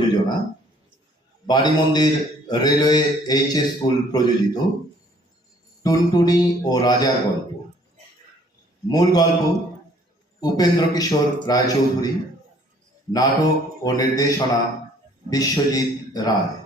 প্রযোজনা, বাড়ি মন্দির রেলওয়ে এইচএস স্কুল প্রযোজিত টুনটুনি ও রাজার গল্প। মূল গল্প উপেন্দ্র কিশোর রায়চৌধুরী, নাটক ও নির্দেশনা বিশ্বজিৎ রায়।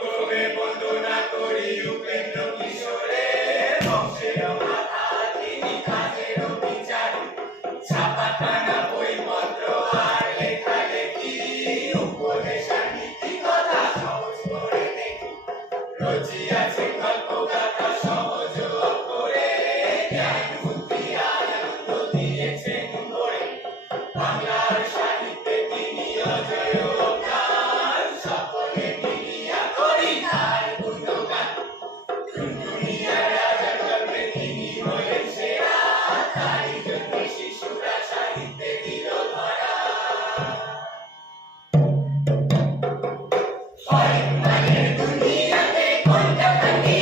প্রথমে বন্দনা করি উপেন্দ্র কিশোরের বংশের মাথা, তিনি কাজের বিচারী, ছাপাখানা বইপত্র আর লেখালেখি, উপদেশ আর নীতি কথা সহজ করে দেখি, রচিয়াছে গল্প গাথা সহজ করে, জ্ঞান বুদ্ধি আনন্দ দিয়েছেন ভরে, বাংলার সাহিত্যে তিনি অজয় গান, সকলে মিলিয়া করি তার গুণগান। টুনটুনি আর রাজার গল্পে তিনি হলেন সেরা, তাই জন্য শিশুরা সাহিত্যে দিল ধরা। দুনিয়াতে কোনটা খানি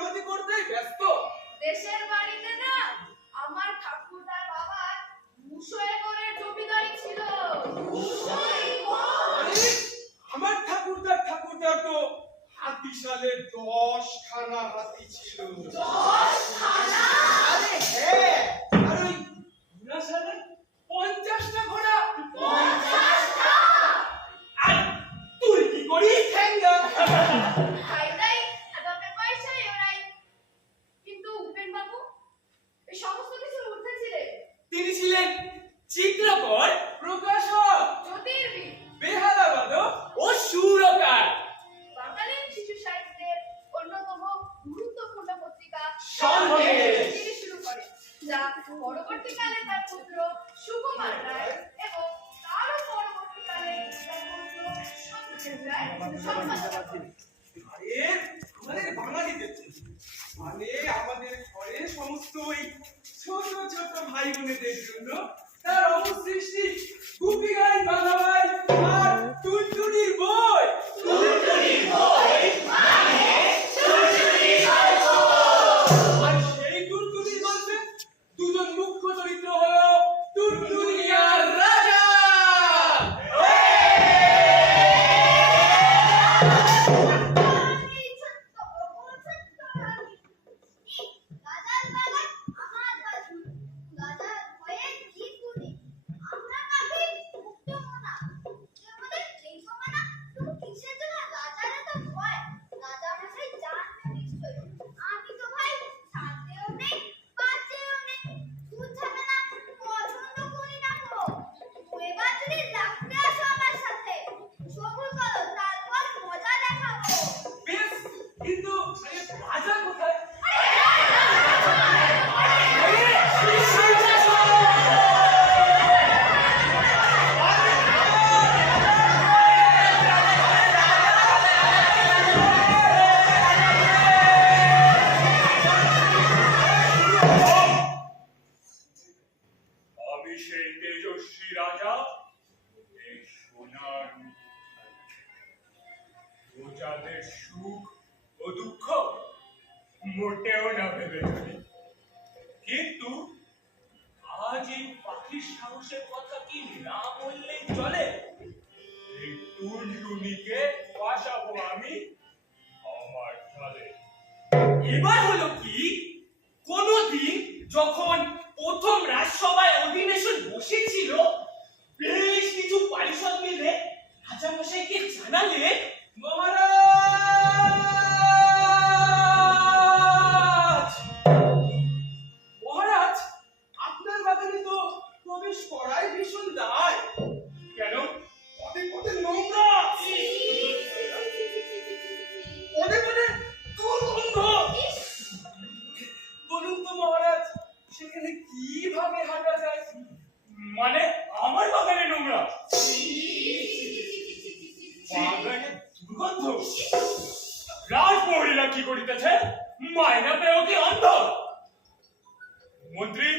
মেরামতি করতেই ব্যস্ত। দেশের বাড়িতে না আমার ঠাকুরদার বাবার মুসয়ে করে জমিদারি ছিল। আরে, আমার ঠাকুরদার তো হাতি সালে 10 খানা হাতি ছিল। 10 খানা? আরে হ্যাঁ, আর ওই ঘোড়া সালে 50টা ঘোড়া। 50টা? আর তুই কি করিস ঠ্যাঙ্গা? খাইদাই আদপে পয়সাই ওরাই। কিন্তু উপেন বাবু এই সমস্ত কিছুর ঊর্ধ্বে ছিলেন। তিনি ছিলেন চিত্রকর, প্রকাশক, জ্যোতির্বিদ, বেহালাবাদক ও সুরকার। বাঙালি শিশু সাহিত্যের অন্যতম গুরুত্বপূর্ণ পত্রিকা সন্দেশ তিনি শুরু করেন, যা পরবর্তীকালে তার পুত্র সুকুমার রায় এবং তারও পরবর্তীকালে তার পুত্র সত্যেন রায় সম্পাদনা করেন। আরে আমাদের বাঙালিদের মানে আমাদের ঘরে সমস্ত ওই ছোট ছোট ভাই বোনেদের জন্য তার অবসৃষ্টি গুপি গাই বাংলাবাই আর টুনটুনির বই। টুনটুনির বই মানে টুনটুনির গল্প। আর সেই টুনটুনির গল্পে দুজন মুখ্য চরিত্র হলো টুনটুনি আর রাজা। বেশ, কিন্তু আরে রাজা কোথায়? আমি সেই তেজস্বী রাজা, এই সোনার প্রজাদের সুখ ও দুঃখ মোটেও না ভেবে চলি। কিন্তু আজ এই পাখির সাহসের কথা কি না বললেই চলে? এই টুনটুনিকে বাসাবো আমি আমার ঘরে। এবার হলো কি, কোনদিন যখন প্রথম রাজসভায় অধিবেশন বসেছিল, বেশ কিছু পারিষদ মিলে রাজামশাইকে জানালে, মহারাজ মহারাজ আপনার বাগানে তো প্রবেশ করাই ভীষণ দায়। কেন? পদে পদে নোংরা, পদে পদে দুর্গন্ধ। বলুন তো মহারাজ, সেখানে কিভাবে হাঁটা যায়? মানে আমার বাগানে নোংরা, বাগানে দুর্গন্ধ? রাজমহিলা কি করিতেছে? মায়না পেও কি অন্ধ? মন্ত্রী,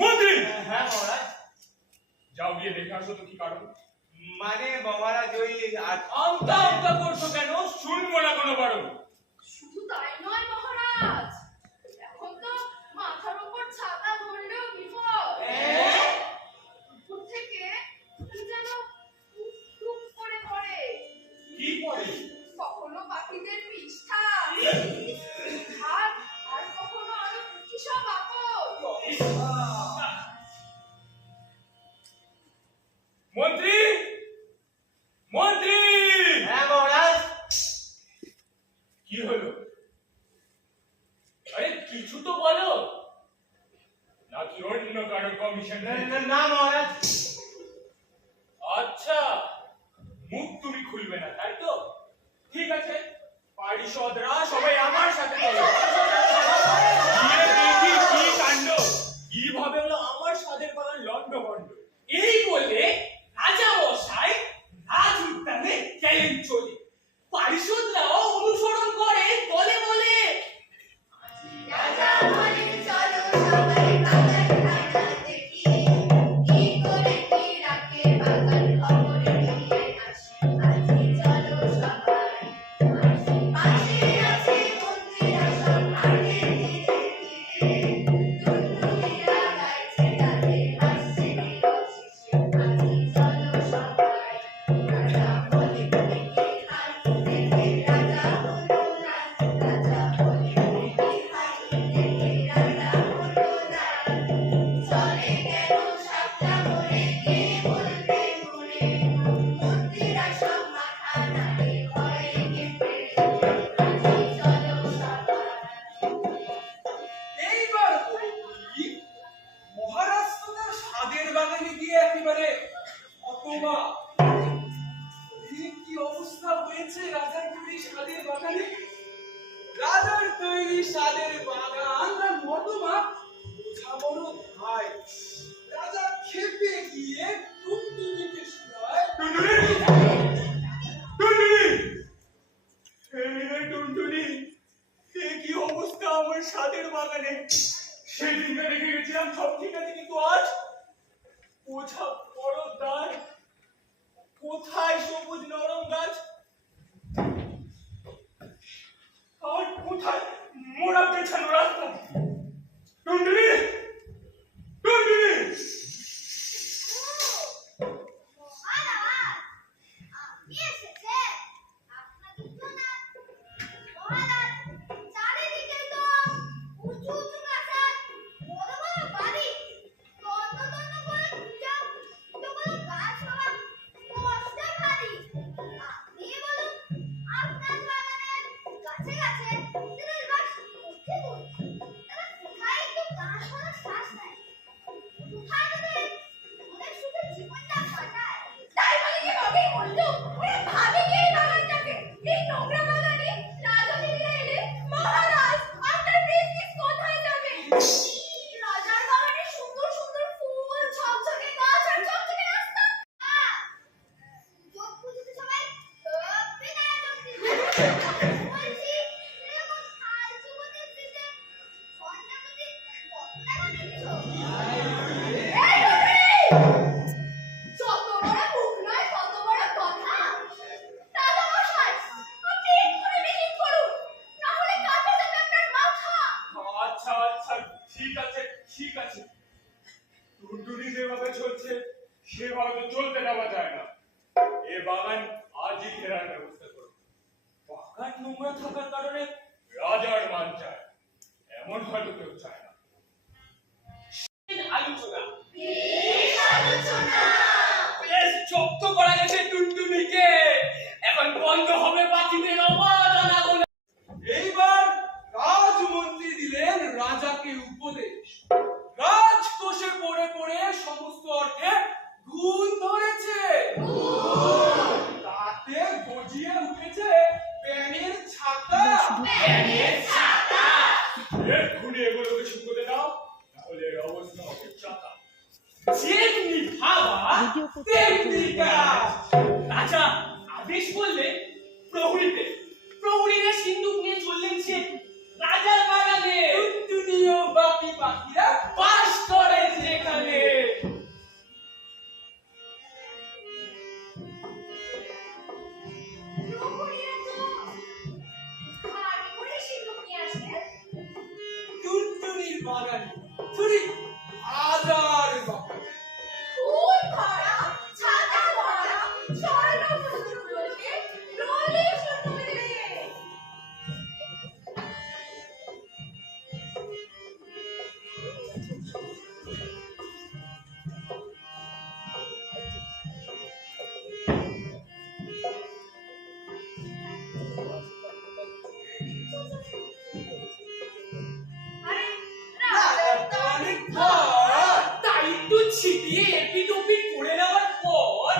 মন্ত্রী! হ্যাঁ মহারাজ। যাও গিয়ে দেখে আসো তো কি কারণ। মানে মহারাজ ওই আমতা আমতা করছো কেন? শুনবো না কোনো বারণ। শুধু তাই নয় মহারাজ, এখন তো মাথার উপর ছাতা ধরলেও বিপদ। উপর থেকে কি যেন টুপ টুপ করে পড়ে। কি পড়ে? কখনো পাখিদের পিষ্ঠা, আর কখনো আরো কি সব আপদ। মন্ত্রী, মন্ত্রী! হ্যাঁ মহারাজ। কি হলো? আরে কিছু তো বলো, নাকি অন্য কারো কমিশন? না মহারাজ। আচ্ছা, মুখ তুমি খুলবে না তাই তো? ঠিক আছে, পারিষদরা সবাই আমার সাথে চলো। গিয়ে দেখি কি কাণ্ড, কিভাবে হলো আমার স্বাদের বাগান লন্ডভন্ড। এই বলে রাজা মশাই রাজ উদ্যানে গেলেন চলে। পারিষদরাও অনুসরণ করে বলে বলে, রাজা বলে চলো সবাই বাগান খানা দেখি, কি করে কি রাখে বাগান খবর নিয়ে আসি। আজি চলো সবাই, আসি পাশে আছে সাদের বাগান আর নর্দমা বোঝা বড় ভাই। রাজা খেপে গিয়ে টুনটুনিকে শোনায়, টুনটুনি! টুনটুনি! এই রে টুনটুনি, এ কি অবস্থা আমার সাদের বাগানে? সেদিনকে রেখে গেছিলাম সব ঠিক আছে, কিন্তু আজ বোঝা বড় দায়। কোথায় সবুজ নরম গাছ? আর কোথায় মোড়া পেছানো রাস্তা? টুনটুনি! টুনটুনি! মহারাজ, আপনি এসেছেন। আপনাকে প্রণাম। মহারাজ, চারিদিকে তো উঁচু উঁচু প্রাসাদ, বড় বড় বাড়ি, তন্ন তন্ন করে পূজা, এতগুলো গাছ হওয়া কষ্ট ভারী। আপনি বলুন, আপনার বাগানের গাছে গাছে দিনের বাস উঠে পড়ছে। তারা কোথায় একটু গাছ করার শ্বাস নেয়? কোথায় তাদের মনের সুখে জীবনটা কাটায়? তাই বলে কি ভাবেই বললো? ওরা ভাবে কি এই বাগানটাকে? এই নোংরা বাগানে রাজনীতিরা এলে মহারাজ আপনার প্রেস্টিজ কোথায় যাবে? রাজার বাগানে সুন্দর সুন্দর ফুল, ঝকঝকে গাছ আর ঝকঝকে রাস্তা। চোখ বুঝতে সবাই বেকার করতে বলছি, এরকম ফালতু বুদ্ধিতে ঘন্টা প্রতি কত টাকা দিচ্ছ? এই যত বড় মুখ নয় তত বড় কথা। দাদা মশাই, আপনি এক্ষুনি মিটিং করুন, না হলে কাটে যাবে আপনার মাথা। আচ্ছা আচ্ছা, ঠিক আছে ঠিক আছে। টুনটুনি যেভাবে চলছে সেভাবে তো চলতে দেওয়া যায় না। এ বাগান আজই ঘেরার ব্যবস্থা করো। বাগান নোংরা থাকার কারণে রাজার মান চায়, এমন হয়তো কেউ চায় না। আলোচনা বেশ আলোচনা। বেশ জব্দ করা গেছে টুনটুনিকে। এখন বন্ধ হবে পাখিদের অবাধ আনাগোনা। এইবার রাজমন্ত্রী দিলেন রাজাকে উপদেশ। রাজকোষে পড়ে পড়ে সমস্ত অর্থে গুণ ধরেছে। তাতে গজিয়ে উঠেছে প্যানের ছাতা। প্যানের ছাতা। এক্ষুনি এগুলোকে শুকোতে দাও, তাহলে এর অবস্থা হবে চাকা। যেমনি ভাবা তেমনি কাজ। রাজা আদেশ করলেন প্রহরীতে। প্রহরীরা সিন্দুক নিয়ে চললেন সে রাজার বাগানে। টুনটুনি ও বাকি পাখিরা বাস করে যেখানে। প্রহরীরা তো ভারী করে সিঁদুর নিয়ে আসে। টুনটুনির বাগানে চুরি হাজার বাগানে। ফুল ভরা, ছাতা ভরা, স্বর্ণ মুদ্রাগুলোকে রোলে সুতোলে। আরে রাজার তো অনেক ঘর। দায়িত্ব ছিটিয়ে এপিটোপিট করে নেওয়ার পর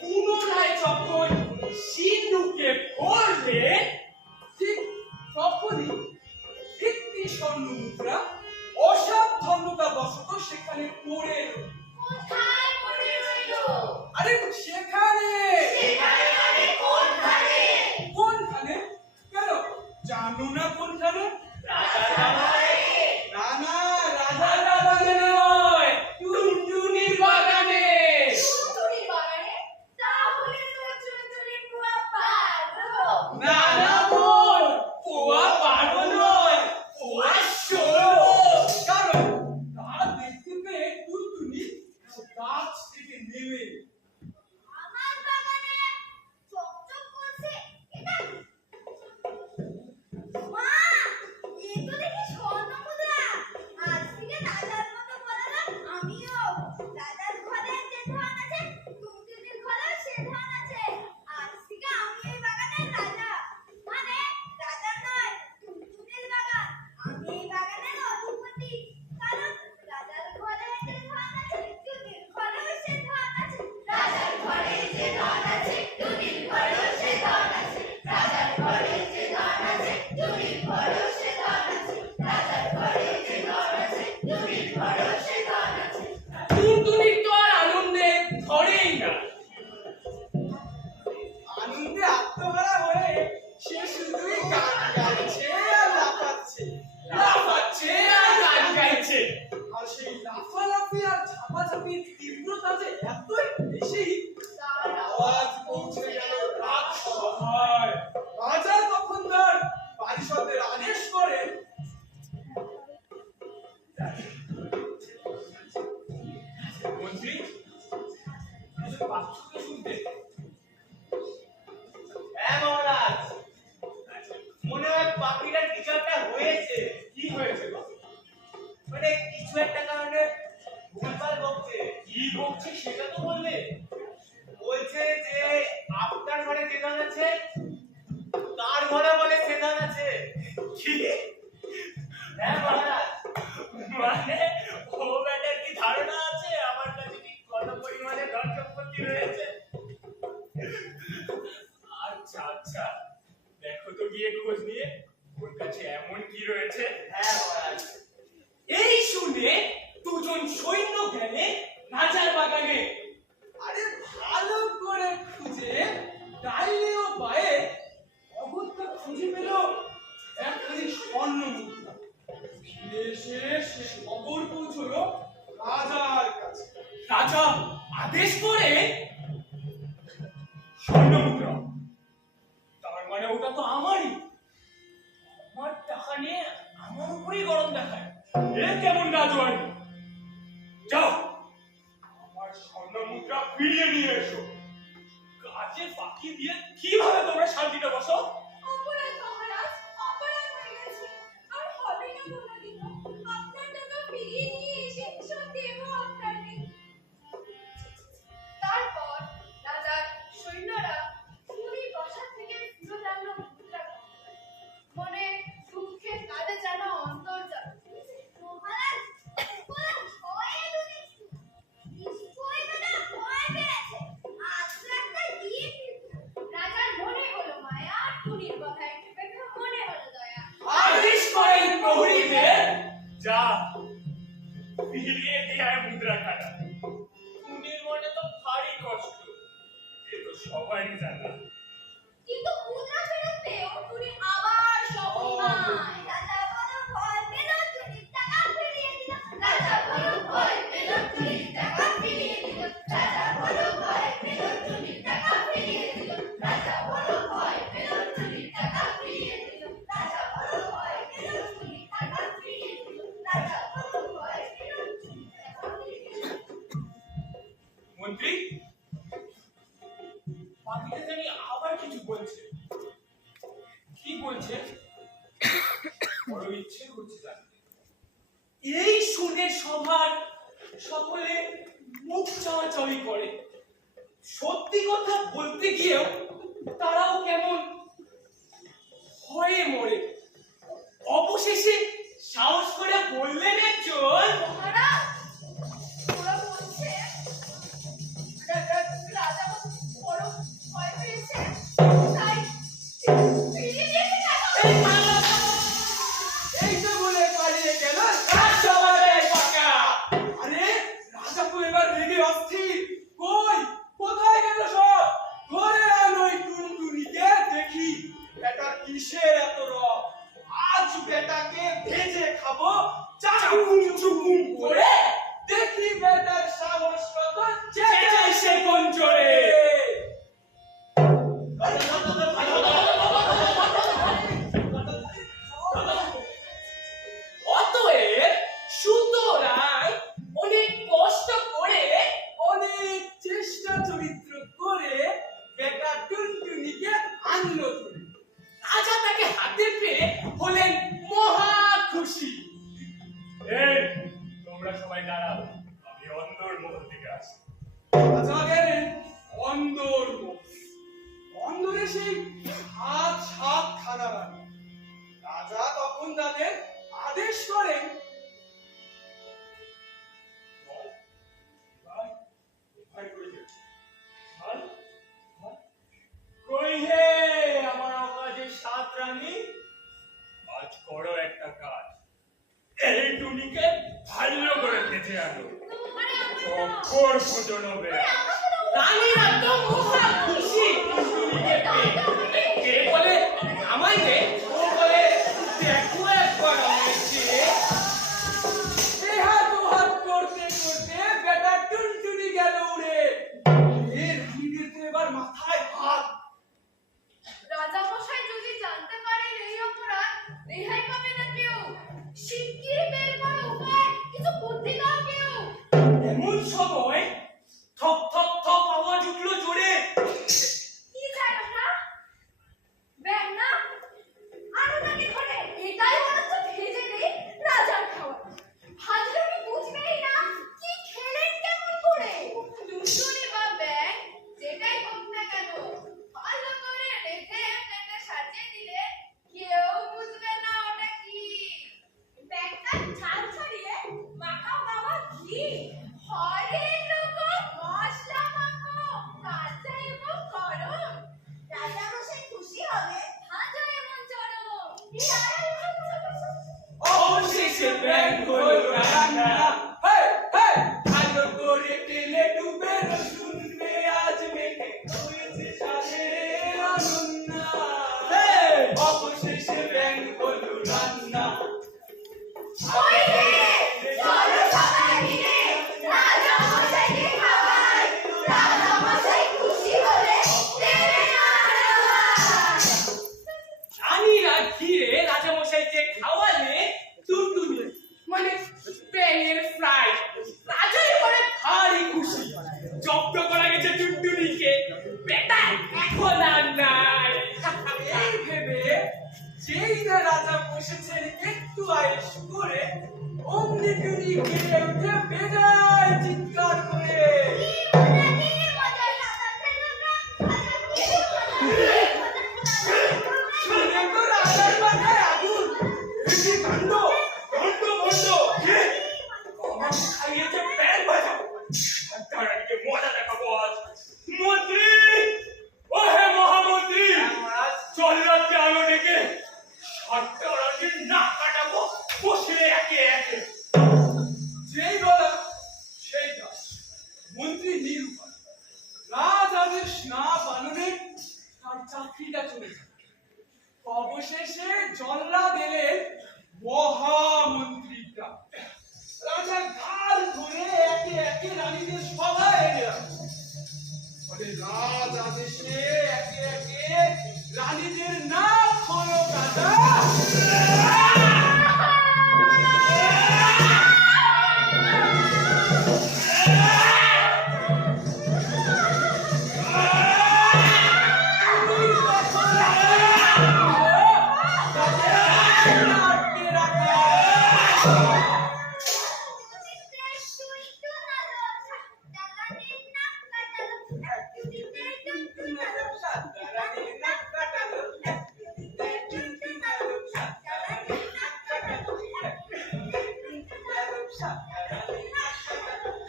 পুনরায় যখন সিন্ধুকে ভরলেন, ঠিক তখনই একটি স্বর্ণ মুদ্রা অসাবধানতা বশত সেখানে পড়ে এলো। কোথায় পড়ে রইলো? আরে সেখানে। সেখানে মানে কোনখানে? কোনখানে? কেন জানো না কোনখানে? রাজার বাগানে। না না, রাজার বাগানে নয়, টুনটুনির বাগানে। টুনটুনির বাগানে? তাহলে তো টুনটুনির বুয়া পারো। না না বোন, পোয়া 12 নয়, পোয়া 16। কারণ তা দেখতে পেয়ে টুনটুনি গাছ থেকে নেমে আমার বাগানে বকছে সেটা তো বললে। বলছে যে আপনার ঘরে যে ধান আছে তার ঘরে বলে সে ধান আছে। কি? হ্যাঁ মহারাজ। মানে ও ব্যাটার কি ধারণা আছে আমার কাছে ঠিক কত পরিমাণে ধন সম্পত্তি রয়েছে? আচ্ছা আচ্ছা, দেখো তো গিয়ে খোঁজ নিয়ে ওর কাছে এমন কি রয়েছে। হ্যাঁ মহারাজ। এই শুনে দুজন সৈন্য গেলে রাজার বাগানে। আরে ভালো করে খুঁজে ডাইনে ও বায়ে অগত্যা খুঁজে পেল একখানি স্বর্ণ মুদ্রা। ফিরে এসে সে খবর পৌঁছলো রাজার কাছে। রাজা আদেশ করে স্বর্ণ মুদ্রা, তার মানে ওটা তো আমারই। আমার টাকা নিয়ে আমার উপরেই গরম দেখায়, এ কেমন রাজওয়ানি? যাও আমার স্বর্ণ মুদ্রা ফিরিয়ে নিয়ে এসো। কাজে ফাঁকি দিয়ে কিভাবে তোমরা শান্তিতে বসো? অপরাধ মহারাজ, অপরাধ হয়ে গেছে। আর হবে না কোনোদিন। আপনার টাকা ফিরিয়ে নিয়ে এসে সব দেব আপনাকে। তারপর রাজার সৈন্যরা খুবই বসা থেকে ফিরে আনলো মুদ্রা। মনে দুঃখে কাঁদে যেন অন্তর্জাল। মহারাজ, ভয় লুটেছে। নিশ্চয়ই বেটা ভয় পেয়েছে। আজ একটা দিয়ে রাজার মনে হলো মায়া, টুনির কথা একটু দেখে মনে হলো দয়া। আদেশ করেন প্রহরীদের, যা ফিরিয়ে দিয়ে আয় মুদ্রাখানা। টুনির মনে তো ভারী কষ্ট, এ তো সবারই জানা। কিন্তু মুদ্রা ফেরত পেয়েও টুনি আবার সপরিমাণ। রাজা বড় ভয় পেল, টুনির টাকা ফিরিয়ে দিল। রাজা বড় ভয় পেল, টুনির টাকা ফিরিয়ে দিল। রাজা বড় ভয় পেল, টুনির টাকা ফিরিয়ে দিল। রাজা বড় ভয় পেল, টুনির টাকা ফিরিয়ে দিল। রাজা বড় ভয় পেল, টুনির টাকা ফিরিয়ে দিল। রাজা বড় ভয় পেল, টুনির টাকা ফিরিয়ে দিল। মন্ত্রী, পাখিটা জানি আবার কিছু বলছে। কি বলছে? বড় ইচ্ছে করছে জানতে। এই শুনে সবার সকলে মুখ চাওয়াচাওয়ি করে। সত্যি কথা বলতে গিয়েও তারাও কেমন ভয়ে মরে। অবশেষে সাহস করে বললেন একজন, মহারাজ, ওরা বলছে রাজা বড় ভয় পেয়েছে, তাই ফিরিয়ে দিয়েছে টাকা। এই তো বলে পালিয়ে গেল রাজসভার পাকা। আরে রাজা তো এবার রেগে অস্থির। কই কোথায় গেল সব? ধরে আনো এই টুনটুনিকে দেখি বেটা কিসের এত রব। আজ বেটাকে ভেজে খাবো চাকুম চুকুম করে। দেখি বেটার সাহস কত, চেঁচাই সে কোন জোরে। অতএব সুতরাং অনেক কষ্ট করে, অনেক চেষ্টা চরিত্র করে বেটা টুনটুনিকে আনলো ধরে। রাজা তাকে হাতে পেয়ে হলেন মহা খুশি। এই তোমরা সবাই দাঁড়াও, আমি অন্দর মহল থেকে আসি। রাজা গেলেন অন্দর মহলে। অন্দরে সেই সাত সাত খানা রানী। রাজা তখন তাদের আদেশ করেন, কই হে আমার অকাজের সাত রানী, আজ করো একটা কাজ। এই টুনিকে ভালো করে ভেজে আনো, চক্কর ভোজন হবে। রানীরা তো মহা খুশি টুনটুনিকে পেয়ে। কে বলে আমায় দে, ও বলে দেখো একবার আমায় চেয়ে। হাত করতে করতে বেটা টুনটুনি গেল উড়ে। রানীদের তো এবার মাথায় হাত। রাজা মশাই যদি জানতে পারেন এই অপরাধ, রেহাই পাবে না কেউ। শিগগিরই বের করো উপায়, কিছু বুদ্ধি দাও কেউ। এমন সময় থপ থপ থপ আওয়াজ উঠলো জোরে। কি জানো না? ঝাল ছড়িয়ে মাখাও বাবা ঘি হরেক রকম মশলা মাখো কাঁচা এবং গরম রাজামশাই খুশি হবে ভাজা এবং চরম অবশেষে ব্যাং হলো রান্না। হেই, হেই, ভালো করে তেলে ডুবে রসুন পেঁয়াজ মেখে হয়েছে স্বাদের রান্না। হেই, অবশেষে ব্যাং হলো রান্না। চলো সবাই মিলে রাজামশাইকে খাওয়াই রাজামশাই খুশি হলে দেবে না খাওয়াই রানীরা ঘিরে রাজামশাইকে খাওয়ালে টুনটুনি মানে ব্যাঙের ফ্রাই রাজাই করে ভারী খুশি। জব্দ করা গেছে টুনটুনিকে, বেটা এখন আর নাই। এই ভেবে যেই না রাজা বসেছেন একটু আয়েশ করে অমনি টুনি গিয়ে উঠে বেজায় চিৎকার করে শুনে তো রাজার মাথায় আগুন। এ কি কাণ্ড! দণ্ড মন্ড কে আমার খাইয়েছে ব্যাং ভাজা। রানীকে মজা দেখাবো আজ। মন্ত্রী, ও হে মহামন্ত্রী, চল্লাদকে আলো ডেকে সাতটা রানীর নাক কাটাবো বসে একে একে। যেই বলা সেই কাজ। মন্ত্রী নিরুপায়, রাজ আদেশ না পালনে তার চাকরিটা চলে যায়। অবশেষে জল্লাদ এলেন মহামন্ত্রীটা। রাজা ঘাড় ধরে একে একে রানীদের সভায় এনে রাখলেন। ফলে রাজ আদেশে একে একে রানীদের নাক হলো কাটা।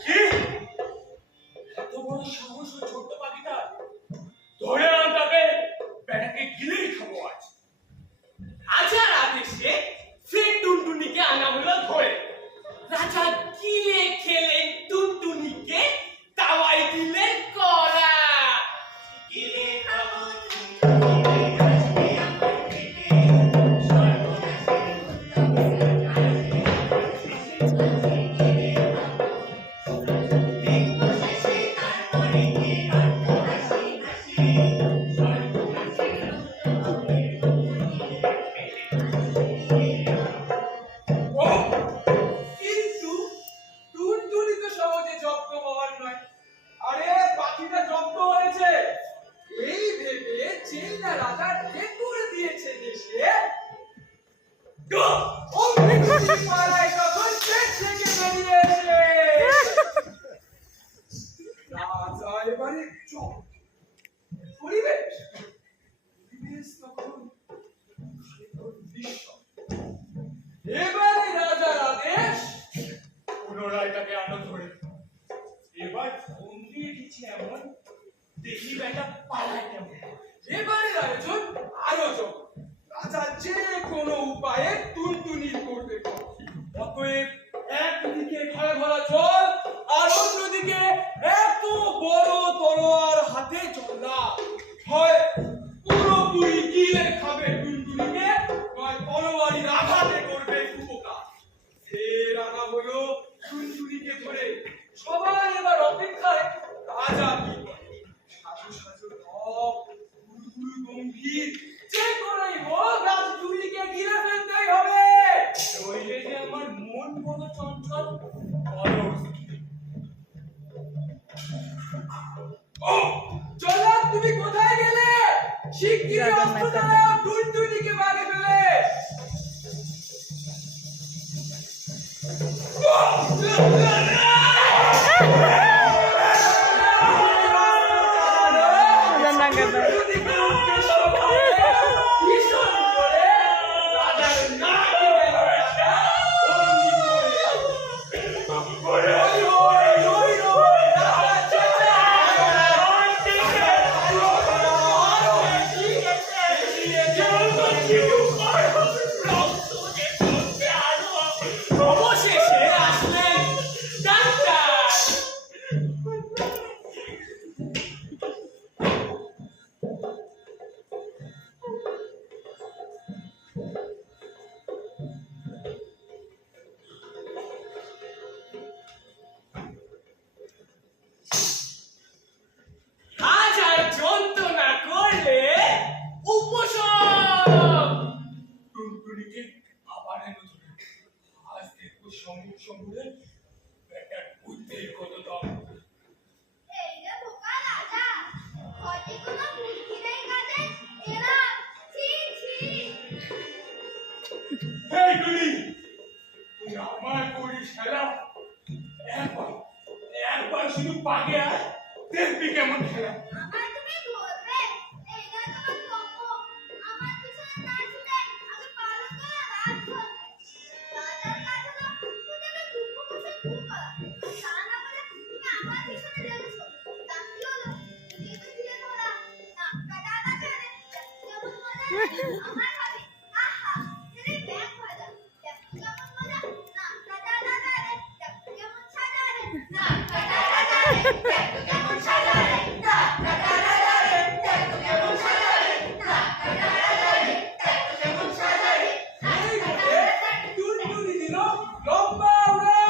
কি? এত বড় সাহস ওই ছোট্ট পাখিটার? ধরে আন তাকে, বেটাকে গিলেই খাবো আজ। রাজার আদেশে ফের টুনটুনিকে আনা হলো ধরে। রাজা গিলে খেলেন টুনটুনিকে, তাওয়ায় দিলেন কড়া। গিলে খাবো টুনটুনিকে, আজকে আমার পেটে কিন্তু টুনটুনি তো সহজে জব্দ হওয়ার নয়। আরে পাখিটা জব্দ হয়েছে এই ভেবে যেই না রাজা ঠেকুর দিয়েছে দেশে অমনি টুনি পাড়ায় তখন পেট থেকে বেরিয়ে এসে রাজা এবারে চোখ পরিবেশ তখন এবারে রাজার আদেশ পুনরায় তাকে আনো ধরে। এবার ভঙ্গি দিচ্ছে এমন, দেখি বেটা পালায় কেমন। এবারের আয়োজন আয়োজন রাজা যে কোনো উপায়ে টুনটুনির করবে। অতএব একদিকে ঘরে ভরা জল আর অন্যদিকে এত বড় তলোয়ার হাতে চলা হয় পুরোপুরি গিলে খাবে টুনটুনিকে, নয় তলোয়ারির আঘাতে করবে উপকার। ফের আনা হলো টুনটুনিকে ধরে। সবাই এবার অপেক্ষায় রাজা কি করে। সাজু সাজু রব, গুরু গুরু গম্ভীর, যে করেই হোক রাজ টুনিকে ঘিরে ফেলতেই হবে। নইলে যে আমার মন বড় চঞ্চল, অলস। ও জল্লাদ, তুমি কোথায় গেলে? শিগগিরই অস্ত্র চালাও, টুনটুনিকে বাগে ফেলে। ভীষণ করে রাজার নাকে গেল রাজা। সম্মুখে একটা বুদ্ধির কত দাম। এই যে বোকা রাজা, ঘরে কোনো বুদ্ধি নেই কাজে, এরা ছি ছি। এই গুলি, তুই আমার করিস খেলা। একবার শুধু পাগে আয়, দেখবি কেমন খেলা। আমার তুমি বলবে, এইটা তোমার কম্প, আমার পিছনে না ছুটে আগে পালন করে রাজ ধরবে। রাজার কাজ হলো প্রতিটা দুঃখ কষ্টে দূর করা। তা না বলে তুমি আমার পিছনে লেগেছো। তা কি হলো? ধীরে ধীরে তোমরা নাকটা ডানা ছেড়ে কেমন মজা আমার খাবে। আহা, ছেড়ে ব্যাগ ভাজা। দেখো কেমন মজা, নাকটা ডানা ছেড়ে দেখো কেমন সাজা রে। নাকটা ডানা ছেড়ে দেখো কেমন সাজা রে। নাকটা ডানা ছেড়ে দেখো কেমন সাজা রে। নাকটা ডানা ছেড়ে দেখো কেমন সাজা রে। এই দেখে টুনটুনি দিল লম্বা উড়া।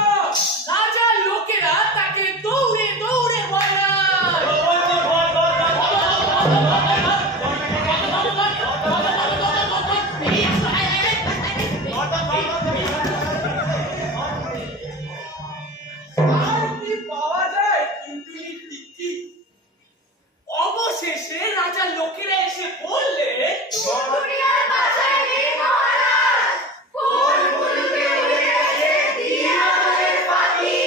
রাজার লোকেরা তাকে দৌড়ে দৌড়ে মারায়। আর কি পাওয়া যায় টুনটুনির টিকি? অবশেষে রাজার লোকেরা এসে বললে, দুনিয়ার বাসায় নেই মহারাজ, কোন মুলুকে উড়ে গেছে দিয়ানের পাখি।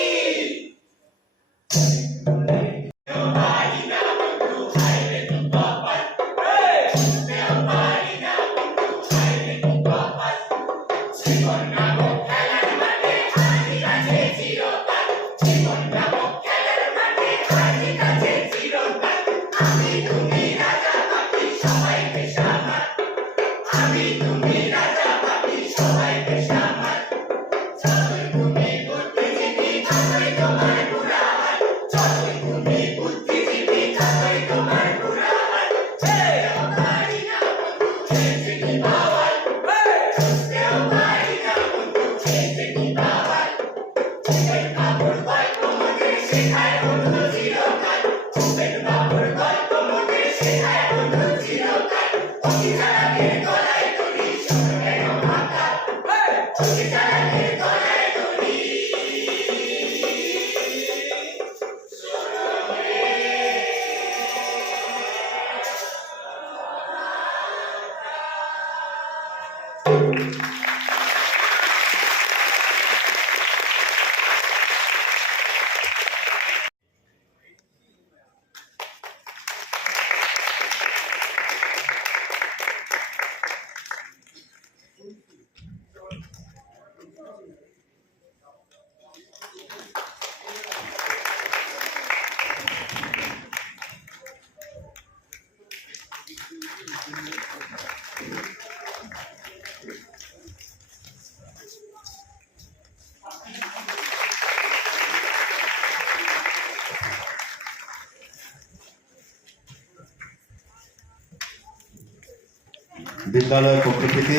বিদ্যালয়ের পক্ষ থেকে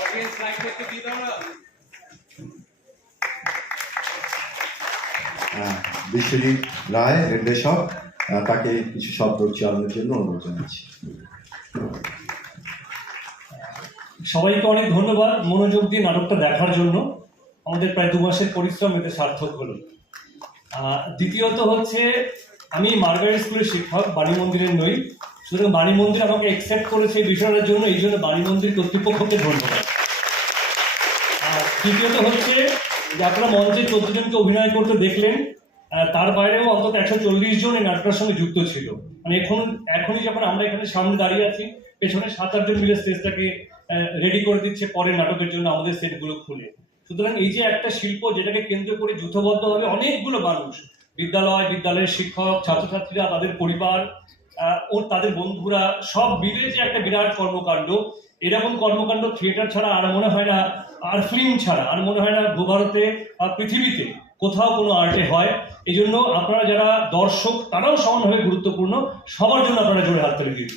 অডিয়েন্স লাইক করতে দিয়ে দাও না। বিশ্বজিৎ রায় নির্দেশক, তাকে কিছু শব্দ উচ্চারণের জন্য অনুরোধ জানাচ্ছি। সবাইকে অনেক ধন্যবাদ মনোযোগ দিয়ে নাটকটা দেখার জন্য। আমাদের প্রায় 2 মাসের পরিশ্রম এতে সার্থক হলো। দ্বিতীয়ত হচ্ছে, আমি মার্গারেট স্কুলের শিক্ষক, বাণী মন্দিরের নই। সুতরাং বাণী মন্দির আমাকে অ্যাকসেপ্ট করেছে এই বিষয়টার জন্য, এই জন্য বাণী মন্দির কর্তৃপক্ষকে ধন্যবাদ। আর তৃতীয়ত হচ্ছে যে আপনারা মঞ্চে 14 জনকে অভিনয় করতে দেখলেন, তার বাইরেও অন্তত 140 জন এই নাটকের সঙ্গে যুক্ত ছিল। মানে এখনই যখন আমরা এখানে সামনে দাঁড়িয়ে আছি, পেছনে 7-8 জন মিলে স্টেজটাকে রেডি করে দিচ্ছে পরের নাটকের জন্য আমাদের সেটগুলো খুলে। সুতরাং এই যে একটা শিল্প যেটাকে কেন্দ্র করে যৌথবদ্ধভাবে অনেকগুলো মানুষ, বিদ্যালয়ের শিক্ষক, ছাত্রছাত্রীরা, তাদের পরিবার ও তাদের বন্ধুরা সব মিলে যে একটা বিরাট কর্মকাণ্ড, এরকম কর্মকাণ্ড থিয়েটার ছাড়া আর মনে হয় না, আর ফিল্ম ছাড়া আর মনে হয় না ভূভারতে আর পৃথিবীতে কোথাও কোনো আর্টে হয়। এই জন্য আপনারা যারা দর্শক তারাও সমানভাবে গুরুত্বপূর্ণ, সবার জন্য আপনারা জোরে হাত তুলে দিন।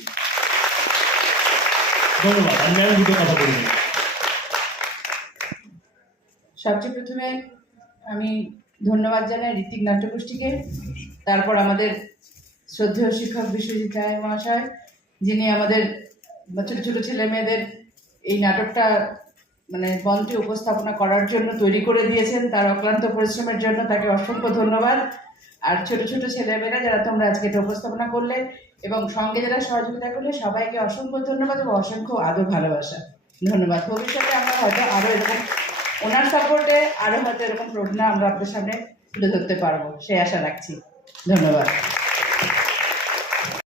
ধন্যবাদ। আমি দুটো কথা বলি। সবচেয়ে প্রথমে আমি ধন্যবাদ জানাই ঋত্বিক নাট্যগোষ্ঠীকে, তারপর আমাদের শ্রদ্ধেয় শিক্ষক বিশ্বজিৎ রায় মহাশয়, যিনি আমাদের ছোট ছোট ছেলে মেয়েদের এই নাটকটা মানে মঞ্চে উপস্থাপনা করার জন্য তৈরি করে দিয়েছেন, তার অক্লান্ত পরিশ্রমের জন্য তাকে অসংখ্য ধন্যবাদ। আর ছোট ছোট ছেলেমেয়েরা যারা তোমরা আজকে এটা উপস্থাপনা করলে এবং সঙ্গে যারা সহযোগিতা করলে সবাইকে অসংখ্য ধন্যবাদ এবং অসংখ্য আদর ভালোবাসা। ধন্যবাদ। ভবিষ্যতে আমরা হয়তো আরও এরকম ওনার সাপোর্টে আরও হয়তো এরকম প্রোগ্রাম আমরা আপনাদের সামনে তুলে ধরতে পারবো, সেই আশা রাখছি। ধন্যবাদ।